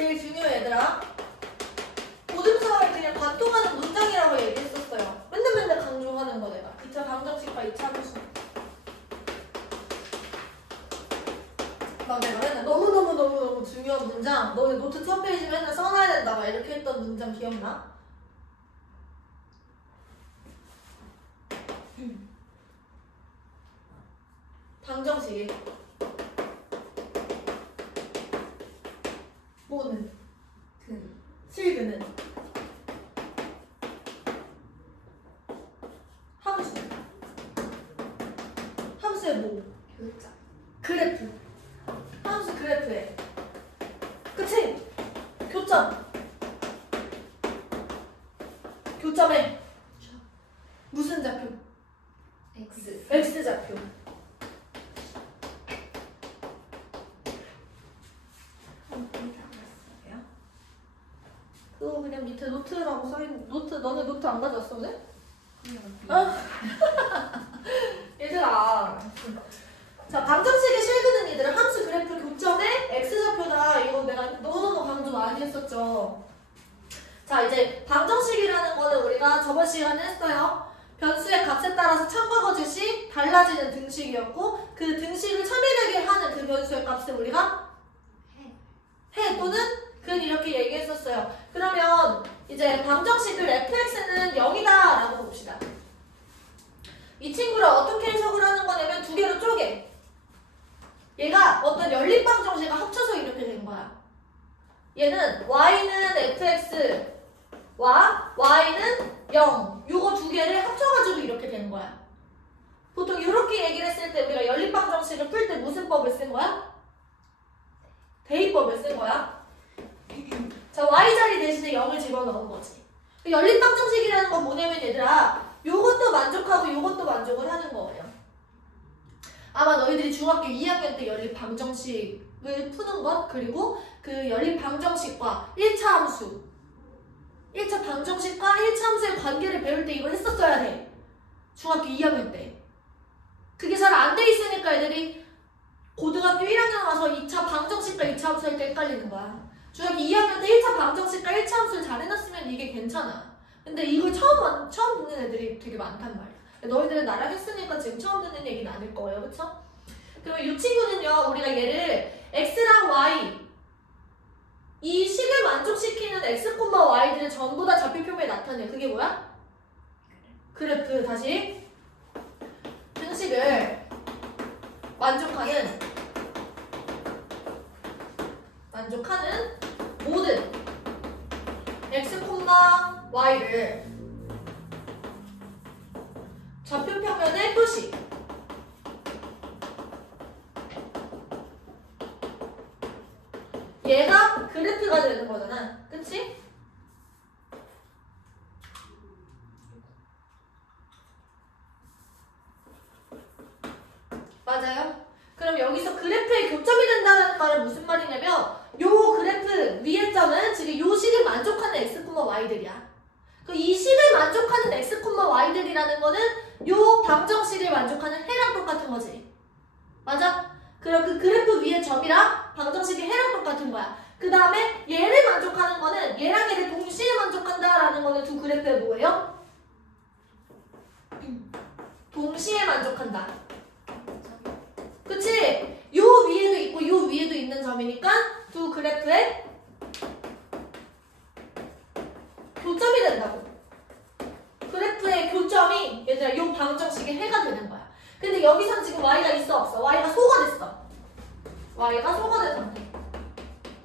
제일 중요해 얘들아. 고등사회 그냥 관통하는 문장이라고 얘기했었어요. 맨날 강조하는 거 내가. 2차 방정식과 2차 함수. 막 내가 맨날 너무너무 중요한 문장, 너네 노트 첫 페이지 맨날 써놔야 된다 막 이렇게 했던 문장 기억나? 방정식이 뭐는? 실근은 함수의 뭐? 교자. 그래프. 함수 그래프에 그치? 교점에 무슨 좌표? X좌표. 그거 그냥 밑에 노트라고 써있는 노트. 너네 노트 안 가져왔어 오늘? 얘들아, 자 방정식의 실근은 얘들아 함수 그래프 교점에 X좌표다. 이거 내가 너무너무 강조 많이 했었죠. 자 이제 방정식이라는 거는 우리가 저번 시간에 했어요. 변수의 값에 따라서 참과 거짓이 달라지는 등식이었고, 그 등식을 참이되게 하는 그 변수의 값을 우리가 해 또는 근 이렇게 얘기했었어요. 그러면 이제 방정식을 fx는 0이다 라고 봅시다. 이 친구를 어떻게 해석을 하는 거냐면 두 개로 쪼개. 얘가 어떤 연립방정식과 합쳐서 이렇게 된 거야. 얘는 y는 fx와 y는 0, 요거 두 개를 합쳐가지고 이렇게 된 거야. 보통 이렇게 얘기를 했을 때 우리가 연립방정식을 풀 때 무슨 법을 쓴 거야? 대입법을 쓴 거야. 자, y자리 대신에 0을 집어넣은 거지. 연립방정식이라는 건 뭐냐면 얘들아, 요것도 만족하고 요것도 만족을 하는 거예요. 아마 너희들이 중학교 2학년 때 연립방정식을 푸는 것, 그리고 그 연립방정식과 1차 함수, 1차 방정식과 1차 함수의 관계를 배울 때 이걸 했었어야 돼. 중학교 2학년 때. 그게 잘 안 돼 있으니까 애들이 고등학교 1학년 와서 2차 방정식과 2차 함수 할 때 헷갈리는 거야. 중학교 2학년 때 1차 방정식과 1차 함수를 잘 해놨으면 이게 괜찮아. 근데 이걸 처음 듣는 애들이 되게 많단 말이야. 너희들은 나랑 했으니까 지금 처음 듣는 얘기는 아닐 거예요. 그쵸? 그러면 이 친구는요, 우리가 얘를 x랑 y, 이 식을 만족시키는 x, y들을 전부 다 좌표표면에 나타내. 그게 뭐야? 그래프. 다시. 등식을 만족하는 모든 x, y를 좌표평면에 표시. 얘가 그래프가 되는 거잖아. 그치? 맞아요? 그럼 여기서 그래프의 교점이 된다는 말은 무슨 말이냐면 요 그래프 위의 점은 지금 요 식을 만족하는 x, y들이야. 이 식을 만족하는 x, y들이라는 거는 요 방정식을 만족하는 해랑 똑같은 거지. 맞아? 그럼 그 그래프 위의 점이랑 방정식의 해랑 똑같은 거야. 그 다음에 얘를 만족하는 거는 얘랑 얘를 동시에 만족한다라는 거는 두 그래프의 뭐예요? 동시에 만족한다. 그치? 요 위에도 있고 요 위에도 있는 점이니까 두 그래프의 교점이 된다고. 그래프의 교점이 얘들아 요 방정식의 해가 되는 거야. 근데 여기선 지금 y가 있어 없어? y가 소가 됐어. y가 소가 된 상태.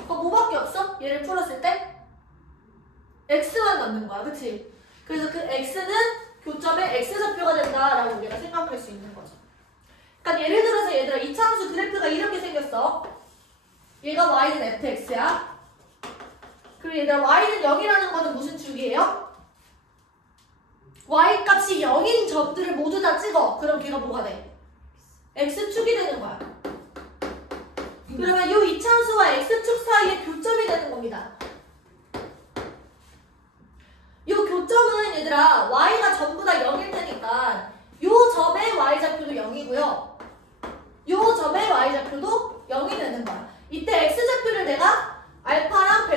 그럼 뭐밖에 없어? 얘를 풀었을 때 x만 남는 거야. 그치? 그래서 그 x는 교점의 x좌표가 된다라고 우리가 생각할 수 있는 거죠. 그러니까 예를 들어서 얘들아 2차 함수 그래프가 이렇게 생겼어. 얘가 y는 fx야. 그리고 얘들아 y는 0이라는 거는 무슨 축이에요? y 값이 0인 점들을 모두 다 찍어. 그럼 걔가 뭐가 돼? x축이 되는 거야. 그러면 이 2차 함수와 x축 사이의 교점이 되는 겁니다. 이 교점은 얘들아 y가 전부 다 0일 테니까 이 점의 y좌표도 0이고요. 이 점의 y좌표도 0이 되는 거야. 이때 x좌표를 내가 알파랑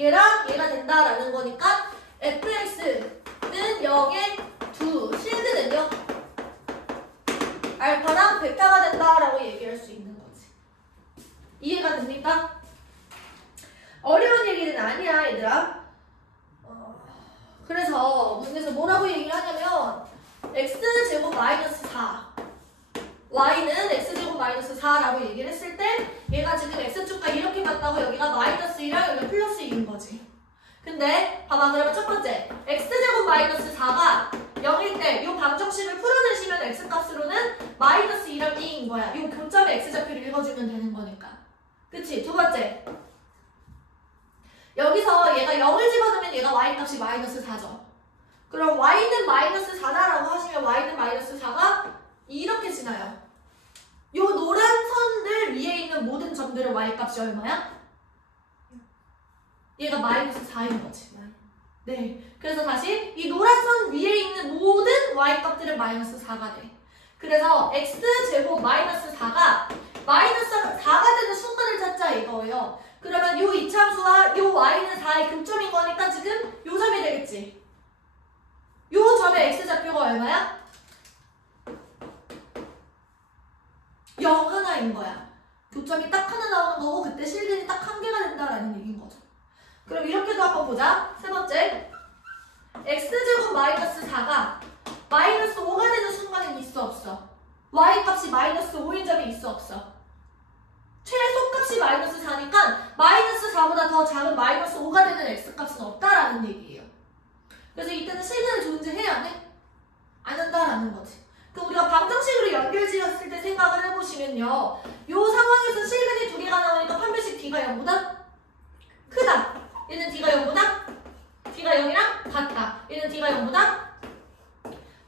얘랑 얘가 된다라는 거니까 fx는 0의 두 실드는요 알파랑 베타가 된다라고 얘기할 수 있는 거지. 이해가 됩니까? 어려운 얘기는 아니야 얘들아. 그래서 문제에서 뭐라고 얘기를 하냐면 x제곱 마이너스 4 y는 x제곱 마이너스 4라고 얘기를 했을 때 얘가 지금 x축과 이렇게 같다고 여기가 마이너스 2랑 여기가 플러스 2인 거지. 근데 봐봐. 그러면 첫 번째 x제곱 마이너스 4가 0일 때 이 방정식을 풀어내시면 x값으로는 마이너스 2랑 2인 거야. 이 교점의 x좌표를 읽어주면 되는 거니까. 그치? 두 번째 여기서 얘가 0을 집어넣으면 얘가 y값이 마이너스 4죠. 그럼 y는 마이너스 4다라고 하시면 y는 마이너스 4가 이렇게 지나요. 요 노란 선들 위에 있는 모든 점들의 y값이 얼마야? 얘가 마이너스 4인 거지. 네. 그래서 다시 이 노란 선 위에 있는 모든 y값들은 마이너스 4가 돼. 그래서 x제곱 마이너스 4가 마이너스 4가 되는 순간을 찾자 이거예요. 그러면 요 이차함수와 요 y는 4의 교점인 거니까 지금 요 점이 되겠지. 요 점의 x좌표가 얼마야? 0 하나인 거야. 교점이 딱 하나 나오는 거고 그때 실근이 딱 한 개가 된다라는 얘기인 거죠. 그럼 이렇게도 한번 보자. 세 번째 x제곱 마이너스 4가 마이너스 5가 되는 순간은 있어 없어? y값이 마이너스 5인 점이 있어 없어? 최소값이 마이너스 4니까 마이너스 4보다 더 작은 마이너스 5가 되는 x값은 없다라는 얘기예요. 그래서 이때는 실근을 존재해야 해? 안 한다라는 거지. 그럼 우리가 방정식으로 연결지었을 때 생각을 해보시면요. 요 상황에서 실근이 두 개가 나오니까 판별식 d가 0보다 크다. 얘는 d가 0보다 d가 0이랑 같다. 얘는 d가 0보다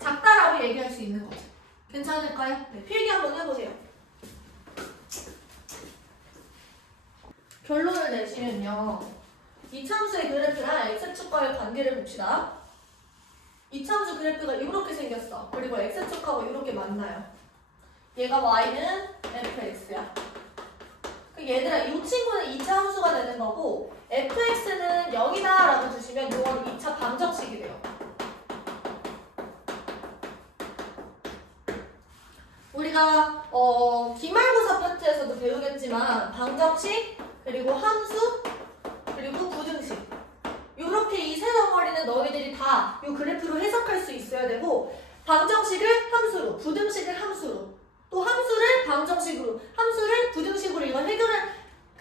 작다라고 얘기할 수 있는 거죠. 괜찮을까요? 네, 필기 한번 해보세요. 결론을 내시면요. 이차함수의 그래프랑 x축과의 관계를 봅시다. 이차함수 그래프가 이렇게 생겼어. 그리고 x축하고 이렇게 만나요. 얘가 y는 fx야. 얘들아 이 친구는 2차 함수가 되는 거고 fx는 0이다 라고 주시면 이건 2차 방정식이 돼요. 우리가 기말고사 파트에서도 배우겠지만 방정식 그리고 함수 그리고 부등식 이렇게 이 세 덩어리는 너희들이 다 이 그래프로 해석할 수 있어야 되고 방정식을 함수로 부등식을 함수로 또 함수를 방정식으로 함수를 부등식으로 이걸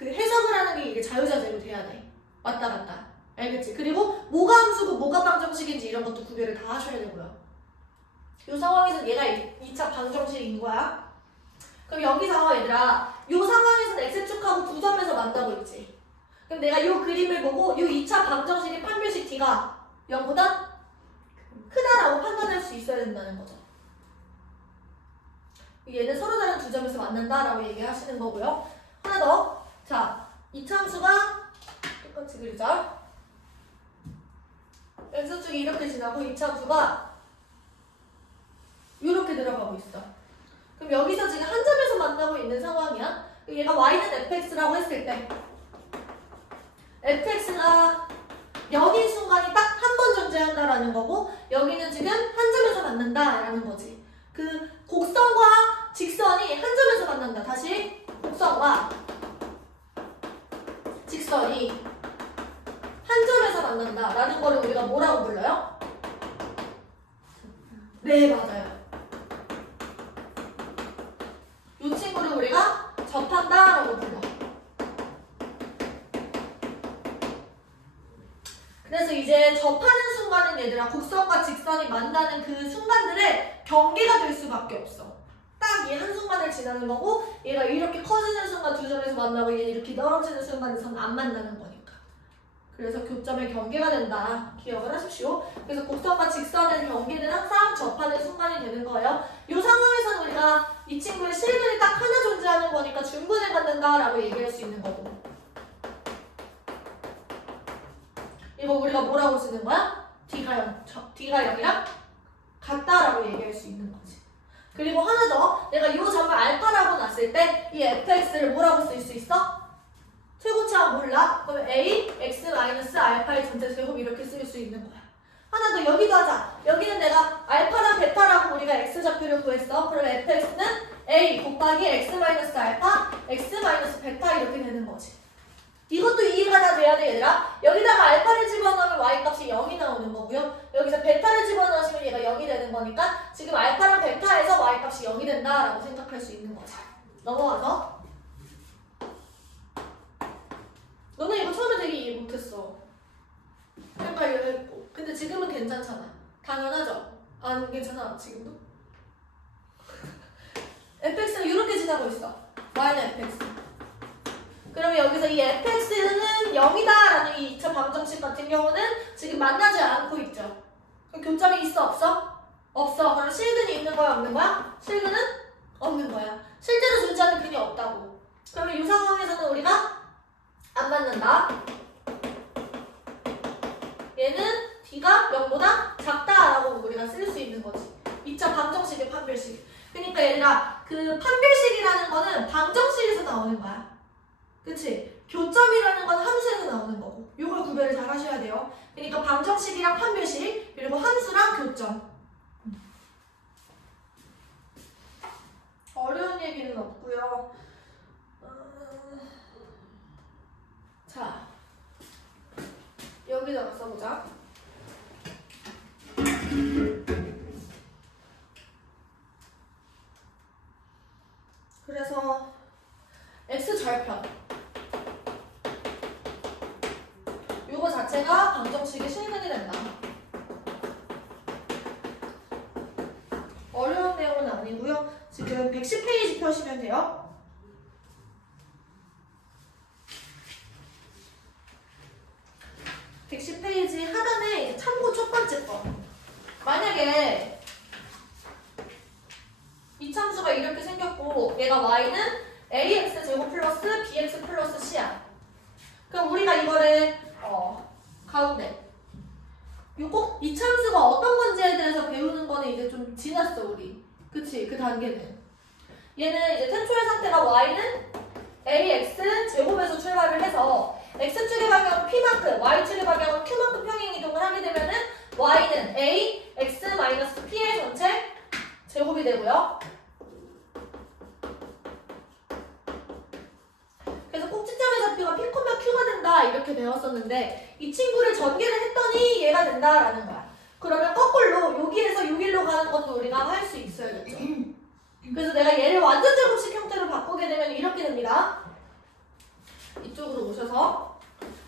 해석을 하는 게 이게 자유자재로 돼야 돼. 왔다 갔다. 알겠지? 그리고 뭐가 함수고 뭐가 방정식인지 이런 것도 구별을 다 하셔야 되고요. 이 상황에서 얘가 2차 방정식인 거야. 그럼 여기서 얘들아 이 상황에서는 x축하고 두 점에서 만나고 있지. 그럼 내가 이 그림을 보고 이 2차 방정식의 판별식 d가 0보다 크다라고 판단할 수 있어야 된다는 거죠. 얘는 서로 다른 두 점에서 만난다라고 얘기하시는 거고요. 하나 더. 자, 이차함수가 똑같이 그리자. x축이 이렇게 지나고 이차함수가 이렇게 들어가고 있어. 그럼 여기서 지금 한 점에서 만나고 있는 상황이야. 얘가 y는 fx라고 했을 때 fx가 0인 순간이 딱 한 번 존재한다라는 거고 여기는 지금 한 점에서 만난다라는 거지. 그 곡선과 직선이 한 점에서 만난다. 다시 곡선과 직선이 한 점에서 만난다라는 거를 우리가 뭐라고 불러요? 네, 맞아요. 이 친구를 우리가 접한다라고 불러. 그래서 이제 접하는 순간은 얘들아 곡선과 직선이 만나는 그 순간들의 경계가 될 수밖에 없어. 딱 이 한순간을 지나는 거고 얘가 이렇게 커지는 순간 두 점에서 만나고 얘는 이렇게 떨어지는 순간에서는 안 만나는 거니까. 그래서 교점의 경계가 된다. 기억을 하십시오. 그래서 곡선과 직선의 경계는 항상 접하는 순간이 되는 거예요. 이 상황에서는 우리가 이 친구의 실근이 딱 하나 존재하는 거니까 중분을 갖는다라고 얘기할 수 있는 거고. 이거 우리가 뭐라고 쓰는 거야? D가 0이랑 같다라고 얘기할 수 있는 거지. 그리고 하나 더, 내가 이 점을 알파라고 놨을 때 이 fx를 뭐라고 쓸 수 있어? 최고치가 몰라? 그러면 a x 마이너스 알파의 전체 제곱 이렇게 쓸 수 있는 거야. 하나 더 여기도 하자. 여기는 내가 알파랑 베타라고 우리가 x좌표를 구했어. 그럼 fx는 a 곱하기 x 마이너스 알파, x 마이너스 베타 이렇게 되는 거지. 이것도 이해가 다 돼야 돼 얘들아. 여기다가 알파를 집어넣으면 y값이 0이 나오는 거고요. 여기서 베타를 집어넣으시면 얘가 0이 되는 거니까 지금 알파랑 베타에서 y값이 0이 된다라고 생각할 수 있는 거지. 넘어가서 너는 이거 처음에 되게 이해 못했어. 헷갈려했고. 근데 지금은 괜찮잖아. 당연하죠? 안 괜찮아 지금도? fx는 이렇게 지나고 있어. y는 fx. 그러면 여기서 이 fx는 0이다 라는 이 2차 방정식 같은 경우는 지금 만나지 않고 있죠. 그럼 교점이 있어 없어? 없어. 그럼 실근이 있는 거야 없는 거야? 실근은 없는 거야. 실제로 존재하는 근이 없다고. 그러면 이 상황에서는 우리가 안 맞는다. 얘는 d가 0보다 작다라고 우리가 쓸 수 있는 거지. 2차 방정식의 판별식. 그러니까 얘들아 그 판별식이라는 거는 방정식에서 나오는 거야. 그치? 교점이라는 건 함수에서 나오는 거고 이걸 구별을 잘 하셔야 돼요. 그러니까 방정식이랑 판별식 그리고 함수랑 교점. 어려운 얘기는 없고요. 자 여기다가 써보자. 그래서 x절편 요거 자체가 방정식의 실근이 된다. 어려운 내용은 아니고요. 지금 110페이지 펴시면 돼요. 하단에 참고 첫 번째 거. 만약에 이 참수가 이렇게 생겼고 얘가 y는 ax 제곱 플러스 bx 플러스 c야. 그럼 우리가 이거를 가운데 이 참수가 어떤 건지에 대해서 배우는 거는 이제 좀 지났어 우리. 그치? 그 단계는. 얘는 이제 최초의 상태가 y는 ax 제곱에서 출발을 해서 x축의 방향은 p만큼, y축의 방향은 q만큼 평행 이동을 하게 되면은 y는 a, x 마이너스 p의 전체 제곱이 되고요. 그래서 꼭지점의 좌표가 p, q가 된다 이렇게 배웠었는데 이 친구를 전개를 했더니 얘가 된다라는 거야. 그러면 거꾸로 여기에서 6일로 가는 것도 우리가 할 수 있어야겠죠. 그래서 내가 얘를 완전 제곱식 형태로 바꾸게 되면 이렇게 됩니다. 이쪽으로 오셔서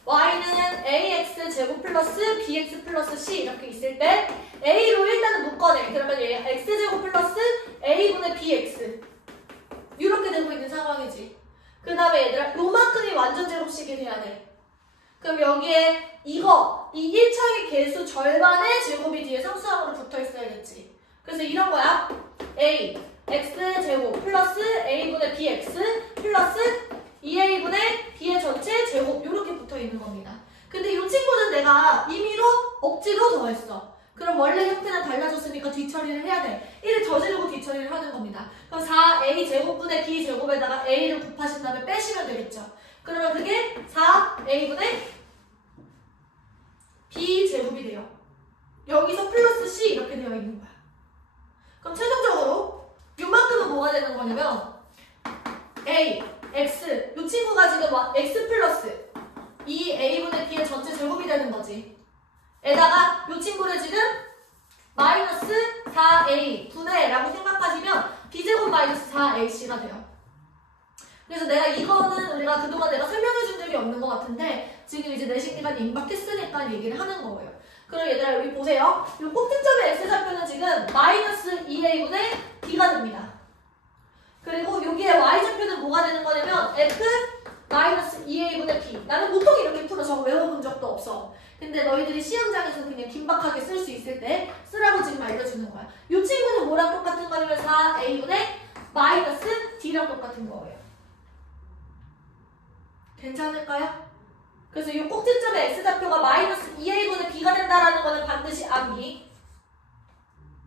y는 ax 제곱 플러스 bx 플러스 c 이렇게 있을 때 a로 일단은 묶어내. 그러면 얘 x제곱 플러스 a분의 bx 이렇게 되고 있는 상황이지. 그 다음에 얘들아 요만큼이 완전 제곱식이 돼야 돼. 그럼 여기에 이 1차의 개수 절반의 제곱이 뒤에 상수항으로 붙어 있어야겠지. 그래서 이런 거야. a x제곱 플러스 a분의 bx 플러스 2a분의 b의 전체 제곱 이렇게 붙어 있는 겁니다. 근데 이 친구는 내가 임의로 억지로 더했어. 그럼 원래 형태는 달라졌으니까 뒤처리를 해야 돼. 1을 저지르고 뒤처리를 하는 겁니다. 그럼 4a 제곱분의 b 제곱에다가 a를 곱하신 다음에 빼시면 되겠죠. 그러면 그게 4a분의 b 제곱이 돼요. 여기서 플러스 c 이렇게 되어 있는 거야. 그럼 최종적으로 요만큼은 뭐가 되는 거냐면 a, x 이 친구가 지금 x 플러스 2a분의 b의 전체 제곱이 되는 거지. 에다가 이 친구를 지금 마이너스 4a 분의 라고 생각하시면 b제곱 마이너스 4ac가 돼요. 그래서 내가 이거는 우리가 그동안 내가 설명해 준 적이 없는 것 같은데 지금 이제 내신 기간이 임박했으니까 얘기를 하는 거예요. 그럼 얘들아 여기 보세요. 이 꼭지점의 x좌표는 지금 마이너스 2a분의 b가 됩니다. 그리고 여기에 y좌표는 뭐가 되는 거냐면 f 마이너스 2a분의 b. 나는 보통 이렇게 풀어. 저거 외워본 적도 없어. 근데 너희들이 시험장에서 그냥 긴박하게 쓸 수 있을 때 쓰라고 지금 알려주는 거야. 이 친구는 뭐랑 똑같은 거냐면 4a분의 마이너스 d랑 똑같은 거예요. 괜찮을까요? 그래서 이 꼭지점의 x좌표가 마이너스 2a분의 b가 된다라는 거는 반드시 암기.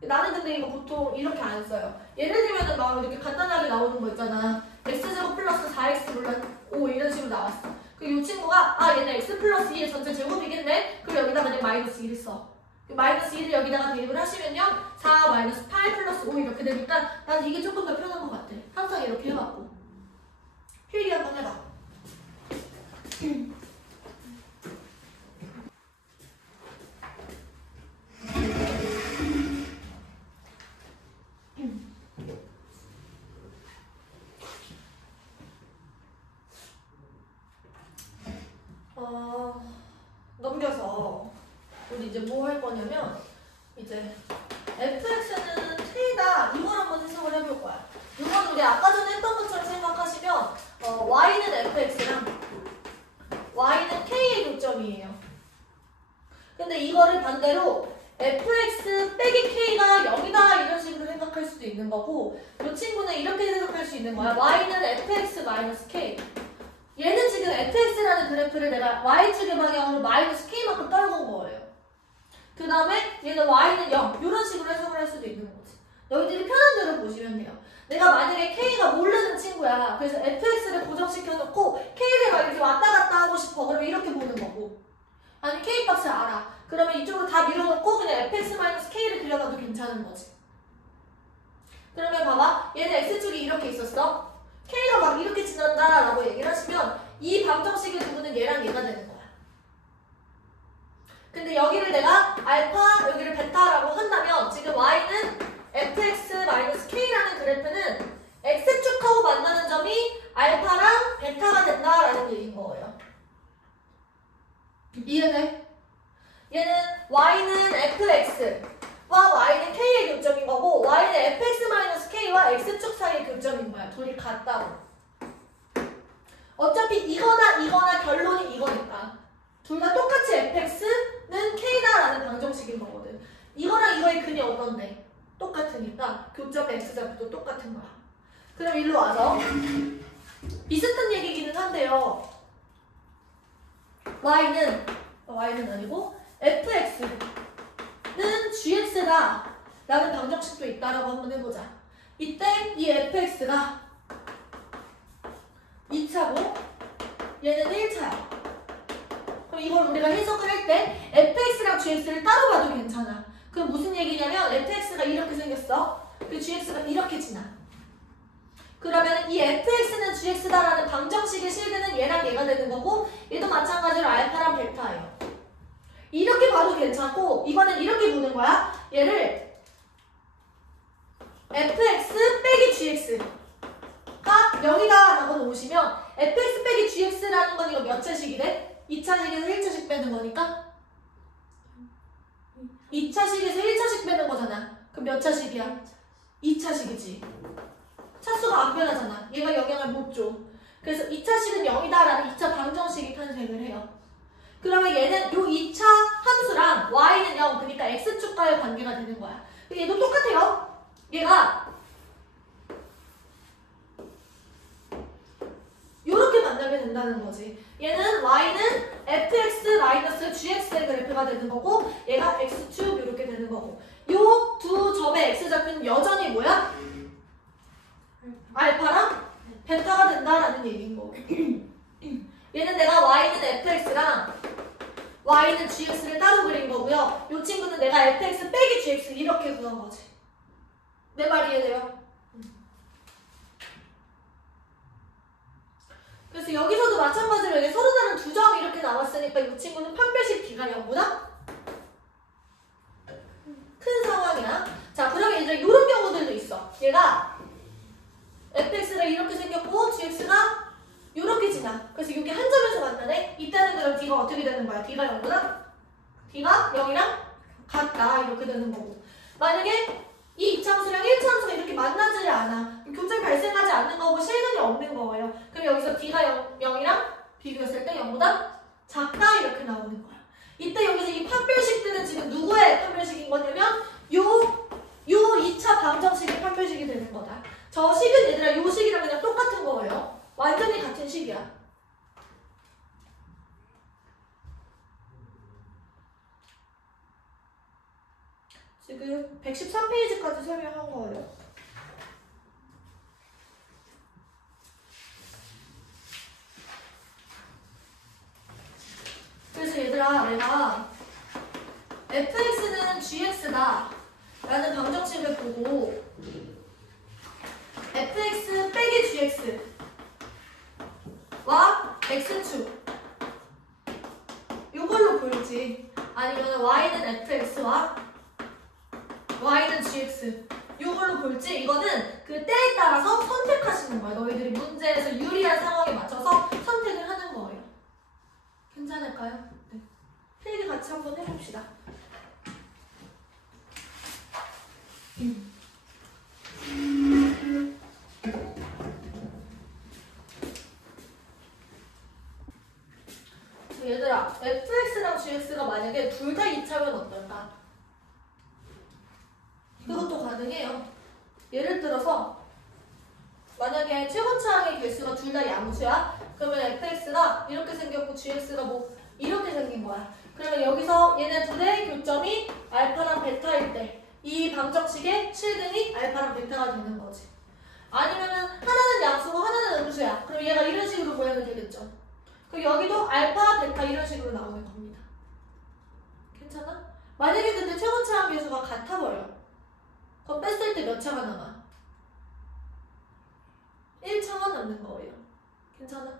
나는 근데 이거 보통 이렇게 안 써요. 예를 들면은 막 이렇게 간단하게 나오는 거 있잖아. x제곱 플러스 4x 물론 5 이런 식으로 나왔어. 이 친구가 얘는 x 플러스 2의 전체 제곱이겠네. 그럼 여기다 그냥 마이너스 1을 써. 마이너스 1을 여기다가 대입을 하시면요. 4 마이너스 8 플러스 5 이렇게 되니까 난 이게 조금 더 편한 것 같아. 항상 이렇게 해봤고. 필기 한번 해봐. 넘겨서 우리 이제 뭐 할 거냐면 이제 fx는 k다 이걸 한번 해석을 해볼 거야. 이건 우리 아까 전에 했던 것처럼 생각하시면 y는 fx랑 y는 k의 교점이에요. 근데 이거를 반대로 fx 빼기 k가 0이다 이런 식으로 생각할 수도 있는 거고 이 친구는 이렇게 생각할 수 있는 거야. y는 fx 마이너스 k. 얘는 지금 fx라는 그래프를 내가 y축의 방향으로 마이너스 k만큼 떨군 거예요. 그 다음에 얘는 y는 0 이런 식으로 해석을 할 수도 있는 거지. 너희들이 편한 대로 보시면 돼요. 내가 만약에 k가 모르는 친구야. 그래서 fx를 고정시켜 놓고 k를 막 이렇게 왔다 갔다 하고 싶어. 그러면 이렇게 보는 거고. 아니 k값을 알아. 그러면 이쪽으로 다 밀어놓고 그냥 fx-k를 그려놔도 괜찮은 거지. 그러면 봐봐. 얘는 x축이 이렇게 있었어. k가 막 이렇게 지난다라고 얘기를 하시면 이 방정식의 부분은 얘랑 얘가 되는 거야. 근데 여기를 내가 알파, 여기를 베타라고 한다면 지금 y는 fx-k라는 그래프는 x축하고 만나는 점이 알파랑 베타가 된다라는 얘기인 거예요. 이해돼? 얘는 y는 fx와 y는 k의 교점인 거고 y는 fx-k와 x축 사이의 교점인 거야. 둘이 같다고. 어차피 이거나 결론이 이거니까. 둘 다 똑같이 fx는 k다라는 방정식인 거거든. 이거랑 이거의 근이 어떤데? 똑같으니까 교점의 x좌표도 똑같은 거야. 그럼 일로 와서 비슷한 얘기기는 한데요. y는 아니고 fx는 gx다 라는 방정식도 있다라고 한번 해보자. 이때 이 fx가 2차고 얘는 1차야. 그럼 이걸 우리가 해석을 할 때 fx랑 gx를 따로 봐도 괜찮아. 그럼 무슨 얘기냐면 fx가 이렇게 생겼어. 그 gx가 이렇게 지나. 그러면 이 fx는 gx다라는 방정식의 실근은 얘랑 얘가 되는 거고 얘도 마찬가지로 알파랑 베타예요. 이렇게 봐도 괜찮고 이거는 이렇게 보는 거야. 얘를 fx 빼기 gx가 0이다 라고 놓으시면 fx 빼기 gx라는 건 이거 몇 차식이래? 2차식에서 1차식 빼는 거니까 2차식에서 1차식 빼는 거잖아. 그럼 몇 차식이야? 2차식이지. 차수가 안 변하잖아. 얘가 영향을 못 줘. 그래서 2차식은 0이다라는 2차 방정식이 탄생을 해요. 그러면 얘는 요 2차 함수랑 y는 0, 그러니까 x축과의 관계가 되는 거야. 얘도 똑같아요. 얘가 요렇게 만나게 된다는 거지. 얘는 y는 fx-gx의 그래프가 되는 거고 얘가 x축 이렇게 되는 거고 요 두 점의 x좌표는 여전히 뭐야? 알파랑 베타가 된다라는 얘기인 거고 얘는 내가 y는 fx랑 y는 gx를 따로 그린 거고요. 요 친구는 내가 fx 빼기 gx 이렇게 구한 거지. 내 말 이해돼요? 그래서 여기서도 마찬가지로 이게 서로 다른 두 점 이렇게 나왔으니까 이 친구는 판별식 B가 0보다 큰 상황이야. 자, 그러면 이제 이런 경우들도 있어. 얘가 fx가 이렇게 생겼고 gx가 이렇게 지나. 그래서 이게 한 점에서 만나네. 이때는 그럼 D가 어떻게 되는 거야? D가 0보다 D가 0이랑 같다 이렇게 되는 거고 만약에 이 2차함수랑 1차함수가 이렇게 만나지 않아. 교점이 발생하지 않는 거고 실근이 없는 거예요. 그럼 여기서 D가 0이랑 비교했을 때 0보다 작다 이렇게 나오는 거야. 이때 여기서 이 판별식들은 지금 누구의 판별식인 거냐면 요 2차 방정식의 판별식이 되는 거다. 저 식은 얘들아 요 식이랑 그냥 똑같은 거예요. 완전히 같은 식이야. 지금 113페이지까지 설명한 거예요. 얘들아, 내가 fx는 gx다 라는 방정식을 보고 fx 빼기 gx와 x축 이걸로 보일지, 아니면 y는 fx와 y는 gx 이걸로 볼지, 이거는 그 때에 따라서 선택하시는 거예요. 너희들이 문제에서 유리한 상황에 맞춰서 선택을 하는 거예요. 괜찮을까요? 네. 필기 같이 한번 해봅시다. 얘들아, fx랑 gx가 만약에 둘 다 2차면 어떨까? 그것도 가능해요. 예를 들어서 만약에 최고차항의 개수가 둘 다 양수야? 그러면 fx가 이렇게 생겼고 gx가 뭐 이렇게 생긴 거야. 그러면 여기서 얘네 둘의 교점이 알파랑 베타일 때 이 방정식의 실근이 알파랑 베타가 되는 거지. 아니면은 하나는 양수고 하나는 음수야. 그럼 얘가 이런 식으로 모양이 되겠죠. 그럼 여기도 알파, 베타 이런 식으로 나오는 겁니다. 괜찮아? 만약에 근데 최고차항 개수가 같아버려. 그럼 뺐을 때 몇 차가 남아? 1차가 남는 거예요. 괜찮아?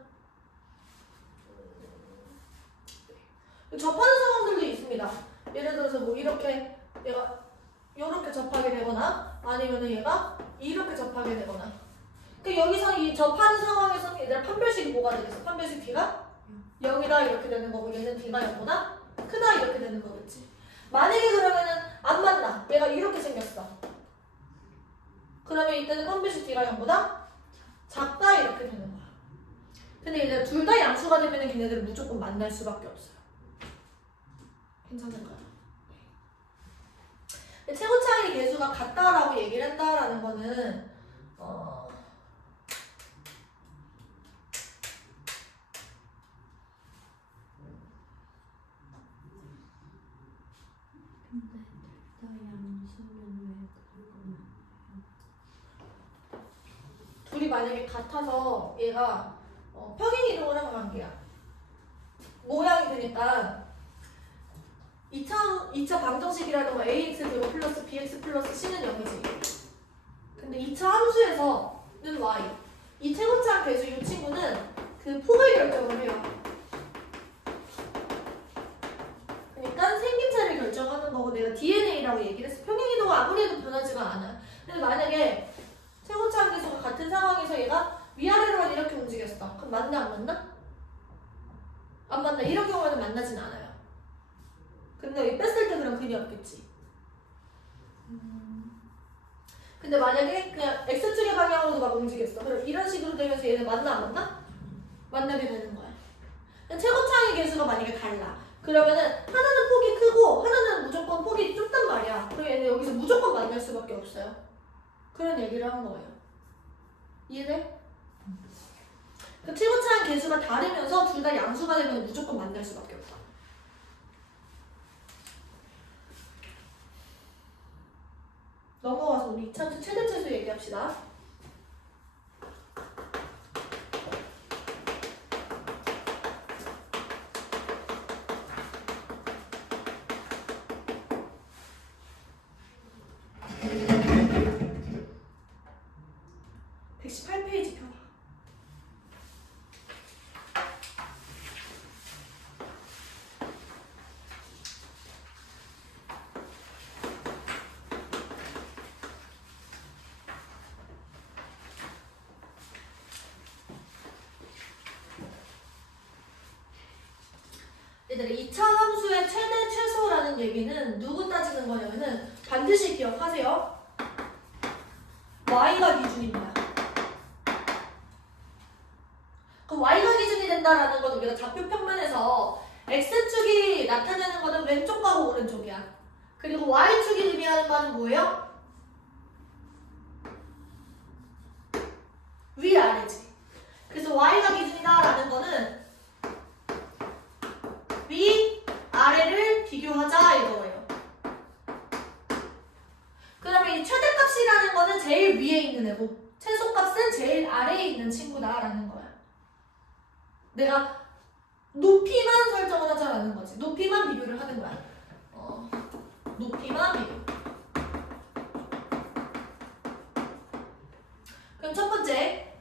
접하는 상황들도 있습니다. 예를 들어서 뭐 이렇게 얘가 이렇게 접하게 되거나 아니면은 얘가 이렇게 접하게 되거나. 그러니까 여기서 이 접하는 상황에서는 얘들아 판별식이 뭐가 되겠어? 판별식 B가 0이다 이렇게 되는 거고, 얘는 B가 0보다 크다 이렇게 되는 거겠지. 만약에 그러면은 안 맞나? 얘가 이렇게 생겼어. 그러면 이때는 판별식 B가 0보다 작다 이렇게 되는 거야. 근데 얘들 둘 다 양수가 되면은 걔네들은 무조건 만날 수밖에 없어요. 괜찮을까요? 최고차항의 개수가 같다라고 얘기를 한다라는 거는 둘이 만약에 같아서 얘가 평행 이동을 하는 관계야. 모양이 되니까 2차 방정식이라는 거 ax 제곱 플러스 bx 플러스 c는 0이지. 근데 2차 함수에서는 y. 이 최고차항 개수 이 친구는 그 폭을 결정을 해요. 그러니까 생김새를 결정하는 거고, 내가 DNA라고 얘기를 했어. 평행 이동은 아무리 해도 변하지가 않아. 근데 만약에 최고차항 개수가 같은 상황에서 얘가 위아래로만 이렇게 움직였어. 그럼 맞나 안 맞나? 안 맞나? 이런 경우에는 만나진 않아요. 근데 이 뺐을 때 그럼 근이 없겠지. 근데 만약에 그냥 X축의 방향으로도 막 움직였어. 그럼 이런 식으로 되면서 얘는 만나 안 만나? 만나게 되는 거야. 최고차항의 개수가 만약에 달라. 그러면은 하나는 폭이 크고 하나는 무조건 폭이 좁단 말이야. 그럼 얘는 여기서 무조건 만날 수밖에 없어요. 그런 얘기를 한 거예요. 이해돼? 그 최고차항 개수가 다르면서 둘 다 양수가 되면 무조건 만날 수밖에 없어. 넘어가서 우리 이차수 최대차수 얘기합시다. 얘들아, 2차 함수의 최대 최소라는 얘기는 누구 따지는 거냐면은 반드시 기억하세요. y가 기준입니다. 그럼 y가 기준이 된다라는 건 우리가 좌표 평면에서 x축이 나타내는 거는 왼쪽과 오른쪽이야. 그리고 y축이 의미하는 바는 뭐예요? 위아래지. 그래서 y가 기준이다라는 거는 위, 아래를 비교하자 이거예요. 그러면 이 최대값이라는 거는 제일 위에 있는 애고 최소값은 제일 아래에 있는 친구다라는 거야. 내가 높이만 설정을 하자라는 거지. 높이만 비교를 하는 거야. 높이만 비교. 그럼 첫 번째,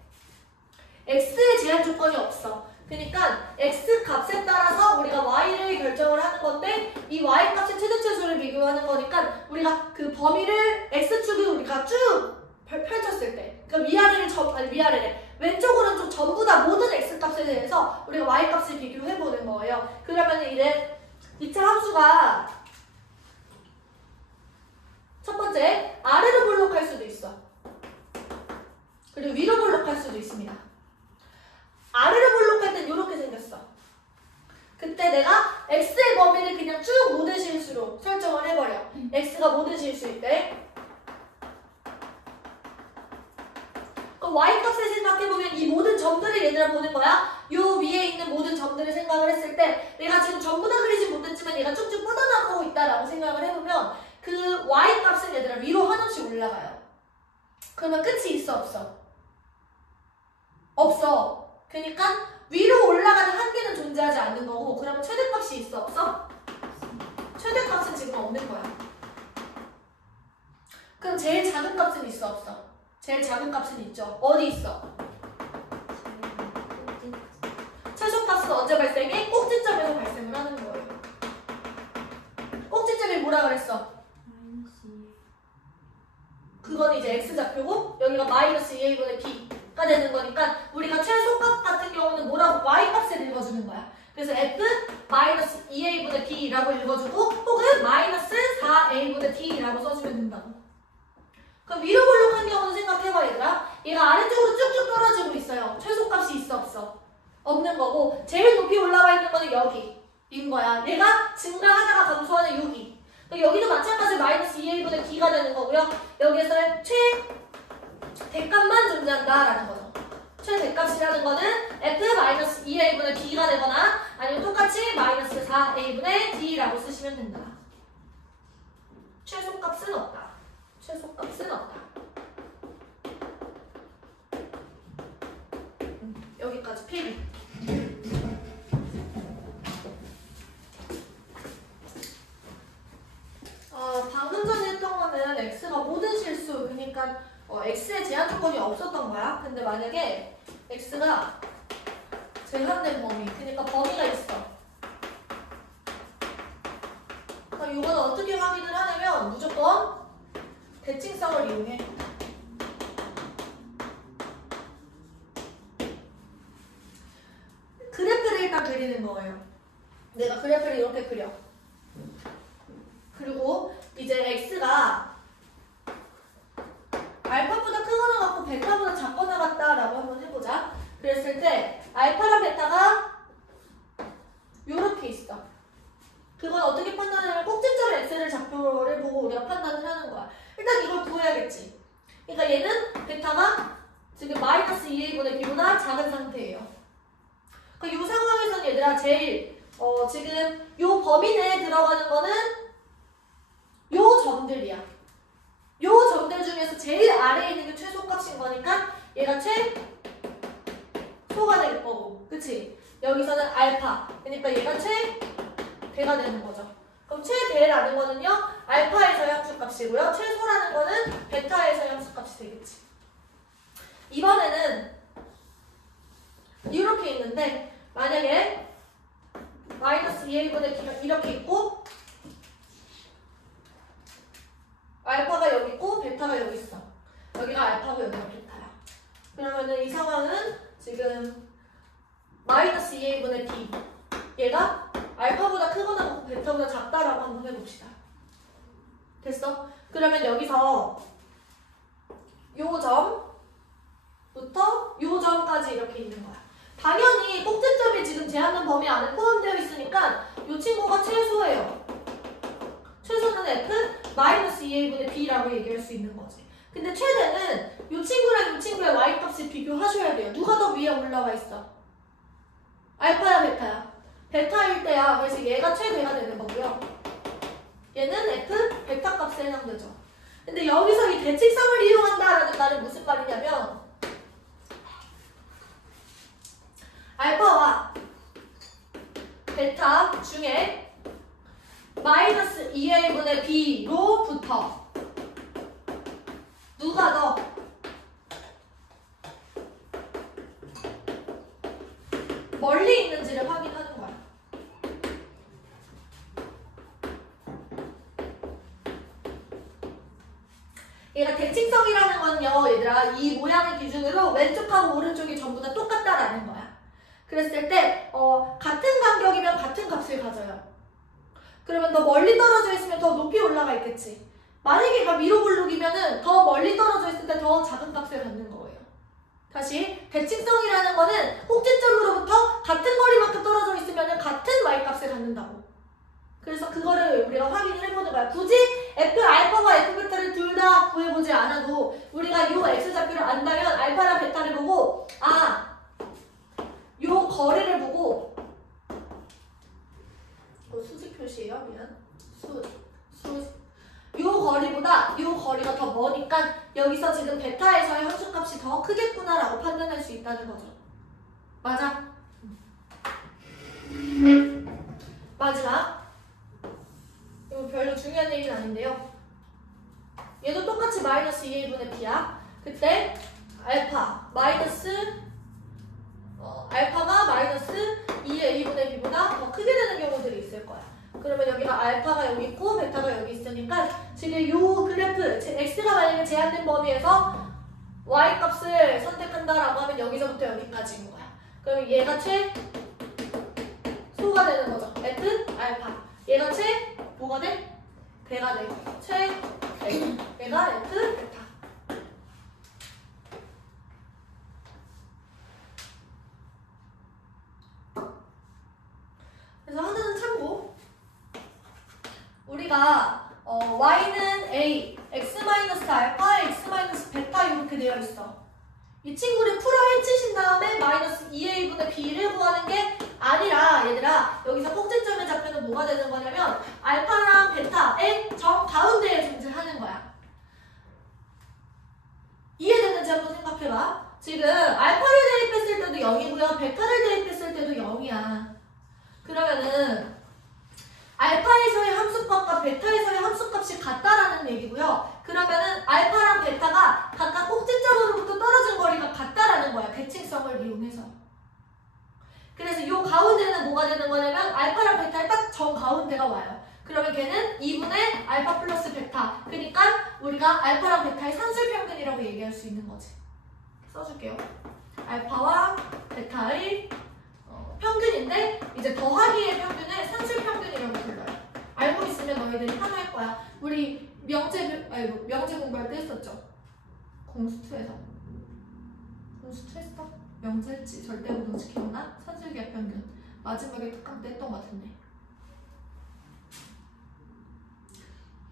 x의 제한 조건이 없어. 그러니까 x 값에 따라서 우리가 y를 결정을 하는 건데 이 y 값의 최대 최소를 비교하는 거니까 우리가 그 범위를 x축을 우리가 쭉 펼쳤을 때, 그러니까 위아래래. 왼쪽 오른쪽 전부 다 모든 x 값에 대해서 우리가 y 값을 비교해 보는 거예요. 그러면 이래 2차 함수가 첫 번째 아래로 볼록할 수도 있어. 그리고 위로 볼록할 수도 있습니다. 아래로 볼록할 땐 이렇게 생겼어. 그때 내가 x의 범위를 그냥 쭉 모든 실수로 설정을 해버려. x가 모든 실수일 때. 그럼 y값을 생각해보면 이 모든 점들을 얘들아 보는 거야. 요 위에 있는 모든 점들을 생각을 했을 때 내가 지금 전부 다 그리지 못했지만 얘가 쭉쭉 뻗어나가고 있다라고 생각을 해보면 그 y값은 얘들아 위로 한없이 올라가요. 그러면 끝이 있어 없어? 없어. 그러니까 위로 올라가는 한계는 존재하지 않는 거고, 그러면 최대값이 있어 없어? 최대값은 지금 없는 거야. 그럼 제일 작은 값은 있어 없어? 제일 작은 값은 있죠. 어디 있어? 최소값은 언제 발생해? 꼭지점에서 발생을 하는 거예요. 꼭지점이 뭐라 그랬어? 그건 이제 x좌표고 여기가 마이너스 2a분의 b가 되는 거니까 우리가 최소값 같은 경우는 뭐라고? y값을 읽어주는 거야. 그래서 f 마이너스 2a분의 b라고 읽어주고 혹은 마이너스 4a분의 t라고 써주면 된다고. 그럼 위로 볼록한 경우는 생각해봐 얘들아. 얘가 아래쪽으로 쭉쭉 떨어지고 있어요. 최소값이 있어 없어? 없는 거고 제일 높이 올라와 있는 거는 여기인 거야. 얘가 증가하다가 감소하는 여기. 여기도 마찬가지로 마이너스 2a분의 b가 되는 거고요. 여기에서는 최대값만 존재한다라는 거죠. 최대값이라는 거는 f 마이너스 2a분의 b가 되거나 아니면 똑같이 마이너스 4a분의 d라고 쓰시면 된다. 최소값은 없다. 최소값은 없다. 여기까지 필기. 방금 전에 했던 거는 x가 모든 실수, 그러니까 x의 제한 조건이 없었던 거야. 근데 만약에 x가 제한된 범위, 그러니까 범위가 있어. 그럼 이거는 어떻게 확인을 하냐면 무조건 대칭성을 이용해. 그래프를 일단 그리는 거예요. 내가 그래프를 이렇게 그려. 그리고 이제 x가 알파보다 크거나 같고 베타보다 작거나 같다라고 한번 해보자. 그랬을 때 알파랑 베타가 요렇게 있어. 그건 어떻게 판단하냐면 꼭지점 x를 좌표를 보고 우리가 판단을 하는 거야. 일단 이걸 구해야겠지. 그러니까 얘는 베타가 지금 마이너스 2a분의 b보다 작은 상태예요. 그러니까 이 상황에서는 얘들아 제일 지금 요 범위 내에 들어가는 거는 요 점들이야. 요 점들 중에서 제일 아래에 있는 게 최소값인 거니까 얘가 최소가 될 거고, 그치? 여기서는 알파, 그러니까 얘가 최대가 되는 거죠. 그럼 최대라는 거는요 알파에서의 함수값이고요, 최소라는 거는 베타에서의 함수값이 되겠지. 이번에는 이렇게 있는데 만약에 마이너스 2a분의 b가 이렇게 있고 알파가 여기 있고 베타가 여기 있어. 여기가 알파고 여기가 베타야. 그러면은 이 상황은 지금 마이너스 2a분의 b 얘가 알파보다 크거나 같고 베타보다 작다라고 한번 해봅시다. 됐어? 그러면 여기서 요 점부터 요 점까지 이렇게 있는 거야. 당연히 꼭지점이 지금 제한된 범위 안에 포함되어 있으니까 요 친구가 최소예요. 최소는 f 마이너스 2a분의 b라고 얘기할 수 있는 거지. 근데 최대는 이 친구랑 이 친구의 y값을 비교하셔야 돼요. 누가 더 위에 올라와 있어? 알파야 베타야? 베타일 때야. 그래서 얘가 최대가 되는 거고요. 얘는 f 베타 값에 해당되죠. 근데 여기서 이 대칭성을 이용한다라는 말은 무슨 말이냐면 알파와 베타 중에 마이너스 2a분의 b로부터 누가 더 멀리 있는지를 확인하는 거야. 얘가 대칭성이라는 건요, 얘들아, 이 모양을 기준으로 왼쪽하고 오른쪽이 전부 다 똑같다라는 거야. 그랬을 때 같은 간격이면 같은 값을 가져요. 그러면 더 멀리 떨어져 있으면 더 높이 올라가 있겠지. 만약에 얘가 위로 볼록이면은 더 멀리 떨어져 있을 때 더 작은 값을 갖는 거예요. 다시 대칭성이라는 거는 꼭지점으로부터 같은 거리만큼 떨어져 있으면은 같은 y값을 갖는다고. 그래서 그거를 우리가 확인을 해보는 거야. 굳이 f 알파와 f 베타를 둘 다 구해보지 않아도 우리가 요 x좌표를 안다면 알파랑 베타를 보고 요 거리를 보고 수직 표시예요. 미안. 요 거리보다 요 거리가 더 머니까 여기서 지금 베타에서의 함수값이 더 크겠구나라고 판단할 수 있다는 거죠. 맞아? 마지막. 이거 별로 중요한 얘기는 아닌데요. 얘도 똑같이 마이너스 2a분의 b야. 그때 알파가 마이너스 2a분의 b보다 더 크게 되는 경우들이 있을 거야. 그러면 여기가 알파가 여기 있고 베타가 여기 있으니까 지금 요 그래프 x가 만약에 제한된 범위에서 y값을 선택한다라고 하면 여기서부터 여기까지인 거야. 그럼 얘가 최소가 되는 거죠. f 알파. 얘가 뭐가 돼? 대가 돼. 얘가 f 베타. 그래서 하나는 참고. 우리가 y는 a, x-알파, x-베타 이렇게 되어 있어. 이 친구를 풀어 헤치신 다음에 마이너스 2a분의 b를 구하는 게 아니라 얘들아 여기서 꼭지점의 좌표는 뭐가 되는 거냐면 알파랑 베타의 정 가운데에 존재하는 거야. 이해되는지 한번 생각해봐. 지금 알파를 대입했을 때도 0이고요. 베타를 대입했을 때도 0이야. 그러면은 알파에서의 함수값과 베타에서의 함수값이 같다라는 얘기고요. 그러면은 알파랑 베타가 각각 꼭지점으로부터 떨어진 거리가 같다라는 거야. 대칭성을 이용해서. 그래서 이 가운데는 뭐가 되는 거냐면 알파랑 베타의 딱 정 가운데가 와요. 그러면 걔는 2분의 알파 플러스 베타. 그러니까 우리가 알파랑 베타의 산술평균이라고 얘기할 수 있는 거지. 써줄게요. 알파와 베타의 평균인데 이제 더하기의 평균을 산술평균이라고 불러요. 알고 있으면 너희들이 하나일 거야. 우리 명제 공부할 때 했었죠. 공수2에서. 공수2 했어? 명제 했지. 절대부동식 기억나? 산술기하 평균. 마지막에 특강 때 했던 것 같은데.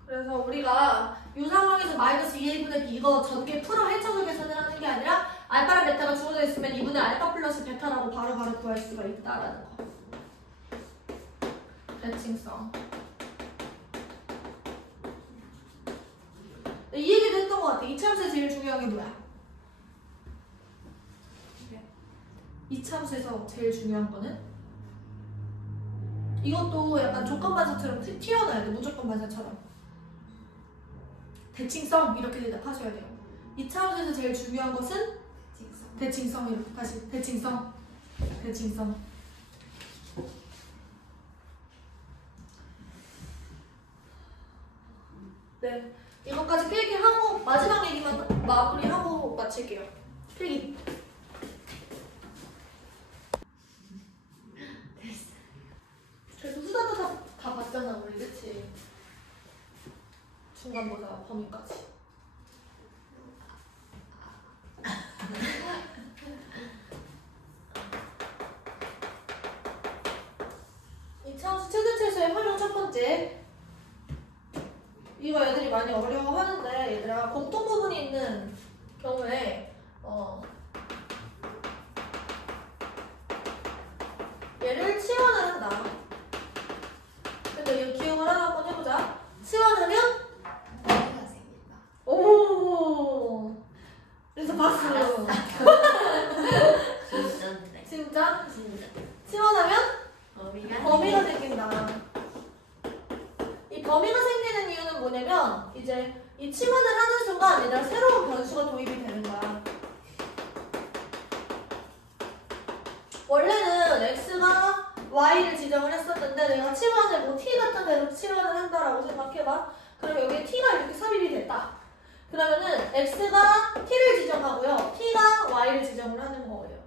그래서 우리가 이 상황에서 마이너스 2a분의 b 이거 전개 풀어 헤쳐서 계산을 하는 게 아니라 알파랑 베타가 주어져 있으면 2분의 알파 플러스 베타라고 바로바로 구할 수가 있다라는 거. 대칭성. 이 얘기도 했던 것 같아. 이차함수에 제일 중요한 게 뭐야? 이차함수에서 제일 중요한 거는 이것도 약간 조건반사처럼 튀어나야 돼. 무조건 반사처럼. 대칭성 이렇게 대답하셔야 돼요. 이차함수에서 제일 중요한 것은 대칭성. 다시 대칭성. 네, 이것까지 필기하고 마지막 얘기만 마무리하고 마칠게요. 필기. 그래도 후다다다 다 봤잖아 우리, 그치? 중간고사 범위까지. 이차함수 최대체수의 활용 첫 번째. 이거 애들이 많이 어려워하는데 얘들아 공통 부분이 있는 경우에 얘를 치환을 한다. 근데 이거 기억을 하나 한번 해보자. 치환하면 머리가 생긴다. 오. 그래서 박수. 진짜인데. 진짜? 진짜. 치환하면 머리가 이제 이 치환을 하는 순간 얘들아 새로운 변수가 도입이 되는 거야. 원래는 x가 y를 지정을 했었는데 내가 치환을 뭐 t 같은 데로 치환을 한다라고 생각해봐. 그럼 여기에 t가 이렇게 삽입이 됐다. 그러면은 x가 t를 지정하고요. t가 y를 지정을 하는 거예요.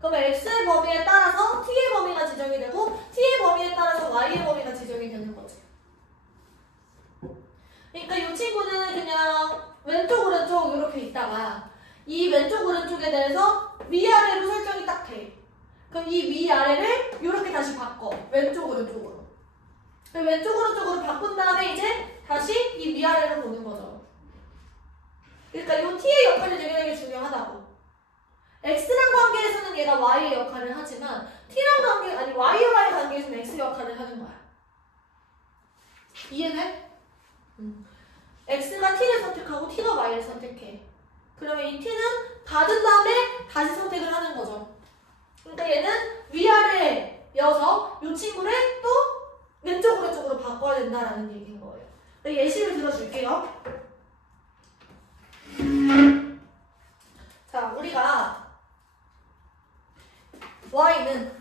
그러면 x의 범위에 따라서 t의 범위가 지정이 되고 t의 범위에 따라서 y의 범위가 지정이 되는 거지. 그러니까 이 친구는 그냥 왼쪽 오른쪽 이렇게 있다가 이 왼쪽 오른쪽에 대해서 위아래로 설정이 딱 돼. 그럼 이 위아래를 이렇게 다시 바꿔. 왼쪽 오른쪽으로. 왼쪽 오른쪽으로 바꾼 다음에 이제 다시 이 위아래를 보는 거죠. 그러니까 이 t의 역할이 되게 중요하다고. x랑 관계에서는 얘가 y의 역할을 하지만 t랑 관계 아니 y와의 관계에서는 x 역할을 하는 거야. 이해돼? x가 t를 선택하고 t가 y를 선택해. 그러면 이 t는 받은 다음에 다시 선택을 하는 거죠. 그러니까 얘는 위아래여서 이 친구를 또 왼쪽 오른쪽으로 바꿔야 된다라는 얘기인 거예요. 예시를 들어줄게요. 자, 우리가 y는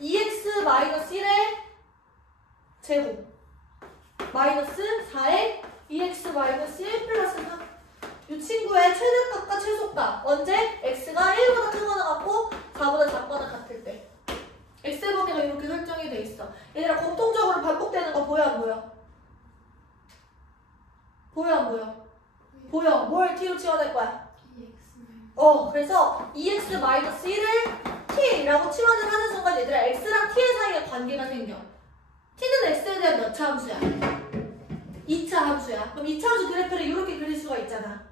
2x-1의 제곱 마이너스 4의 2x-1 플러스 3. 이 친구의 최대값과 최소값 언제? x가 1보다 크거나 같고 4보다 작거나 같을 때. x의 범위가 이렇게 설정이 돼 있어. 얘들아 공통적으로 반복되는 거 보여 안 보여? 보여 안 보여? 보여. 뭘 t로 치환할 거야? 그래서 2x-1을 t라고 치환을 하는 순간 얘들아 x랑 t의 사이에 관계가 생겨. t는 x에 대한 몇 차 함수야? 2차 함수야. 그럼 2차 함수 그래프를 이렇게 그릴 수가 있잖아.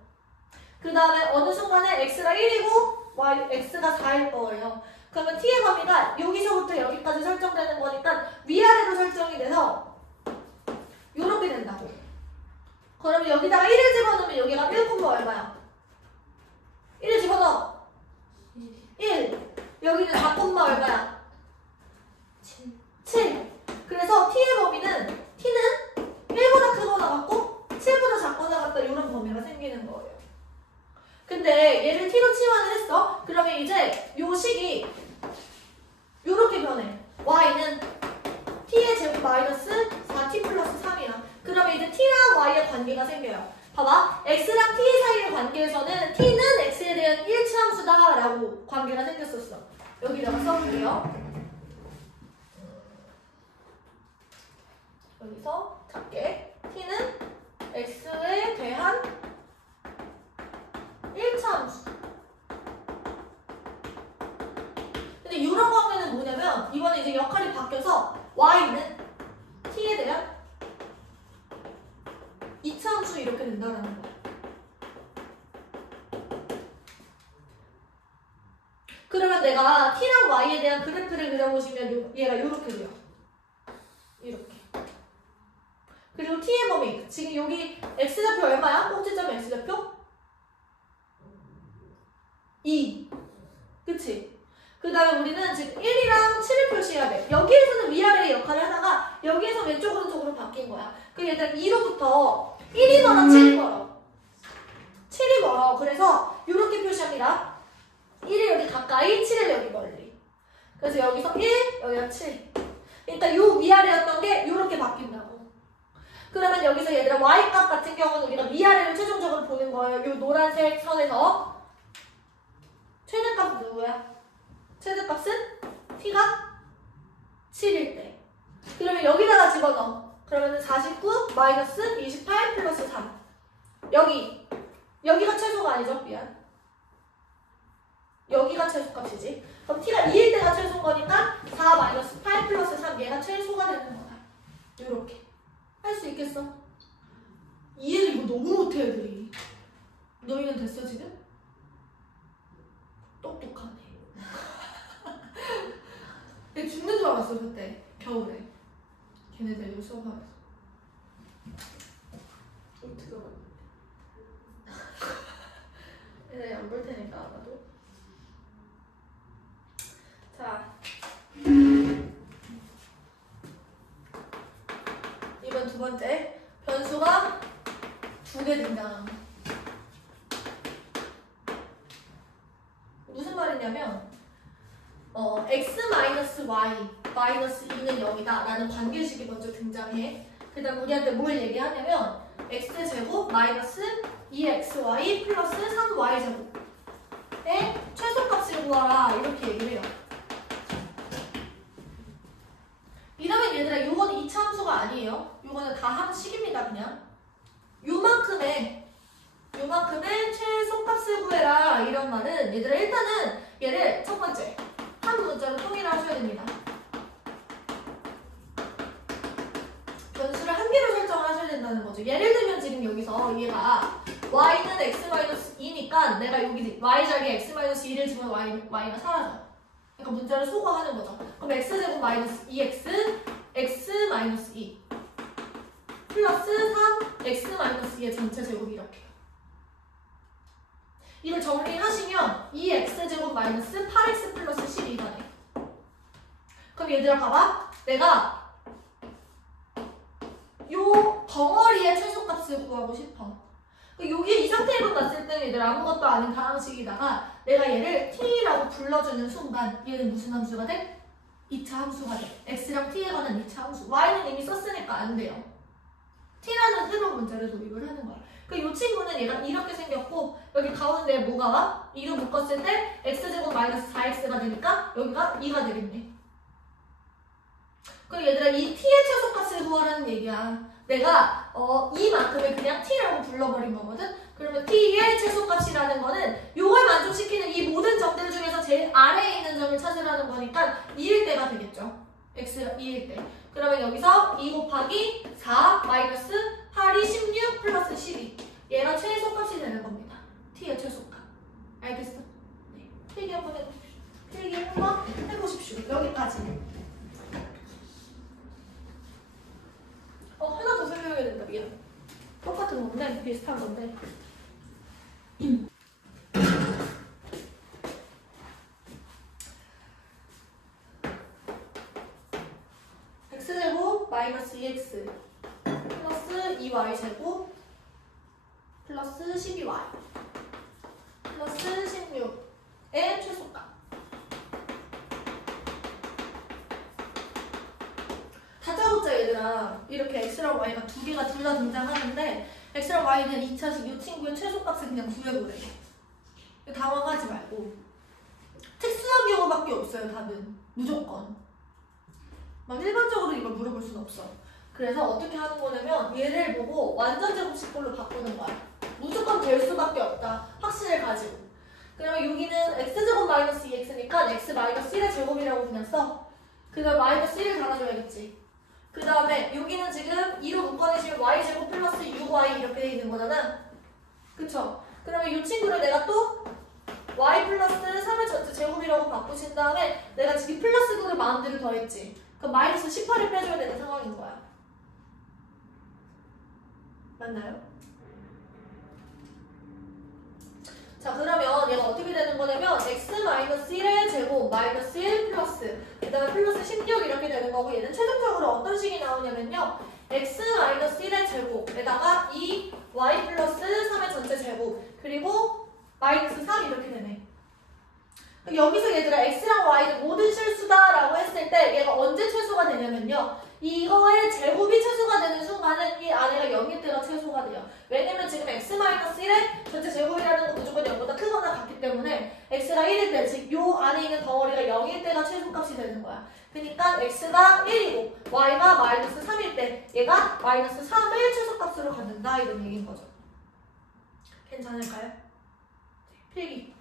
그 다음에 어느 순간에 x가 1이고 x가 4일 거예요. 그러면 t의 범위가 여기서부터 여기까지 설정되는 거니까 위아래로 설정이 돼서 이렇게 된다고. 그러면 여기다가 1을 집어넣으면 여기가 1, 얼마야? 1을 집어넣어. 1. 여기는 4, 얼마야? 7. 그래서 t의 범위는 t는 1보다 크거나 같고 7보다 작거나 같다 이런 범위가 생기는 거예요. 근데 얘를 t로 치환을 했어. 그러면 이제 요 식이 요렇게 변해. y는 t의 제곱 마이너스 4t 플러스 3이야. 그러면 이제 t랑 y의 관계가 생겨요. 봐봐. x랑 t 사이의 관계에서는 t는 x에 대한 1차 함수다 라고 관계가 생겼었어. 여기다가 써볼게요. 여기서 작게 t는 x에 대한 1차 함수. 근데 이런 관계는 뭐냐면 이번에 이제 역할이 바뀌어서 y는 t에 대한 2차 함수 이렇게 된다라는 거야. 그러면 내가 t랑 y에 대한 그래프를 그려보시면 얘가 이렇게 그려. 이렇게. 그리고 t의 범위. 지금 여기 x좌표 얼마야? 꼭지점 x좌표? 2. 그치? 그 다음에 우리는 지금 1이랑 7을 표시해야 돼. 여기에서는 위아래의 역할을 하다가 여기에서 왼쪽 오른쪽으로 바뀐 거야. 그럼 일단 2로부터 1이 멀어, 7이 멀어. 7이 멀어. 그래서 이렇게 표시합니다. 1이 여기 가까이, 7을 여기 멀리. 그래서 여기서 1, 여기가 7. 일단 요 위아래였던 게 이렇게 바뀐다고. 그러면 여기서 얘들아 y값 같은 경우는 우리가 위아래를 최종적으로 보는 거예요. 요 노란색 선에서 최대값은 누구야? 최대값은 t가 7일 때. 그러면 여기다가 집어넣어. 그러면 49 마이너스 28 플러스 3. 여기가 최소가 아니죠? 미안. 여기가 최소값이지. 그럼 t가 2일 때가 최소인 거니까 4 마이너스 8 플러스 3 얘가 최소가 되는 거야. 요렇게. 할 수 있겠어? 이해를 이거 너무 못해 애들이. 너희는 됐어 지금? 똑똑하네. 내가 죽는 줄 알았어 그때 겨울에. 걔네들 수업하면서. 들어가. 얘네 안 볼 테니까 아마도. 자. 이번 두 번째. 변수가 2는 0이다 라는 관계식이 먼저 등장해. 그 다음 우리한테 뭘 얘기하냐면 x제곱 마이너스 2xy 플러스 3y제곱의 최소값을 구하라 이렇게 얘기를 해요. 이러면 얘들아 요거는 2차 함수가 아니에요. 요거는 다 함식입니다. 그냥 요만큼의 최소값을 구해라 이런 말은 얘들아 일단은 얘를 첫 번째 한 문자로 통일하셔야 됩니다. 변수를 한 개로 설정을 하셔야 된다는 거죠. 예를 들면 지금 여기서 얘가 y는 x-2니까 내가 여기 y 자리에 x-2를 집으면 y가 사라져. 그러니까 문자를 소거하는 거죠. 그럼 x제곱 마이너스 2x x-2 플러스 3 x-2의 전체 제곱이 이렇게. 이걸 정리하시면 2x제곱 마이너스 8x 플러스 12가 돼. 그럼 얘들아 봐봐. 내가 요 덩어리의 최소값을 구하고 싶어. 여기 이 상태로 봤을 때는 얘들 아무것도 아닌 다항식이다가 내가 얘를 t라고 불러주는 순간 얘는 무슨 함수가 돼? 2차 함수가 돼. x랑 t에 관한 2차 함수. y는 이미 썼으니까 안 돼요. t라는 새로운 문자를 도입을 하는 거야. 이 친구는 얘가 이렇게 생겼고 여기 가운데에 뭐가 와? 2로 묶었을 때 x제곱 마이너스 4x가 되니까 여기가 2가 되겠네. 그럼 얘들아 이 t의 최소값을 구하라는 얘기야. 내가 이만큼을 그냥 t라고 불러버린 거거든. 그러면 t의 최소값이라는 거는 요걸 만족시키는 이 모든 점들 중에서 제일 아래에 있는 점을 찾으라는 거니까 2일 때가 되겠죠. x가 2일 때. 그러면 여기서 2 곱하기 4 마이너스 8이 16 플러스 12. 얘가 최소값이 되는 겁니다. t의 최소값. 알겠어? 네. 필기 한번 해보십시오. 필기 한번 해보십시오. 여기까지. 하나 더 설명해야 된다. 미안. 똑같은 건데 비슷한 건데. x제곱 마이너스 2x 플러스 2y제곱 플러스 12y 플러스 16의 최소값. 다짜고짜 얘들아 이렇게 x랑 y가 두 개가 둘 다 등장하는데 x랑 y는 2차식 이 친구의 최소값을 그냥 구해보래. 당황하지 말고. 특수한 경우밖에 없어요. 답은 무조건 막 일반적으로 이걸 물어볼 순 없어. 그래서 어떻게 하는 거냐면 얘를 보고 완전 제곱식꼴로 바꾸는 거야. 무조건 될 수밖에 없다. 확신을 가지고. 그러면 여기는 x제곱 마이너스 2x니까 x 마이너스 1의 제곱이라고 그냥 써. 그 다음 마이너스 1을 달아줘야겠지. 그 다음에 여기는 지금 2로 묶어내시면 y제곱 플러스 6y 이렇게 돼 있는 거잖아. 그쵸? 그러면 이 친구를 내가 또 y 플러스 3의 전체 제곱이라고 바꾸신 다음에 내가 지금 플러스 9를 마음대로 더했지. 그럼 마이너스 18을 빼줘야 되는 상황인 거야. 맞나요? 자 그러면 얘가 어떻게 되는 거냐면 x-1의 제곱 마이너스 1 플러스 그 다음에 플러스 16 이렇게 되는 거고 얘는 최종적으로 어떤 식이 나오냐면요 x-1의 제곱에다가 2y 플러스 3의 전체 제곱 그리고 마이너스 3 이렇게 되네. 여기서 얘들아 x랑 y는 모든 실수다 라고 했을 때 얘가 언제 최소가 되냐면요 이거의 제곱이 최소가 되는 순간은 이 안에가 0일 때가 최소가 돼요. 왜냐면 지금 x-1의 전체 제곱이라는 건 무조건 0보다 크거나 같기 때문에 x가 1일 때, 즉 요 안에 있는 덩어리가 0일 때가 최소값이 되는 거야. 그러니까 x가 1이고 y가 마이너스 3일 때 얘가 마이너스 3을 최소값으로 갖는다 이런 얘기인 거죠. 괜찮을까요? 필기.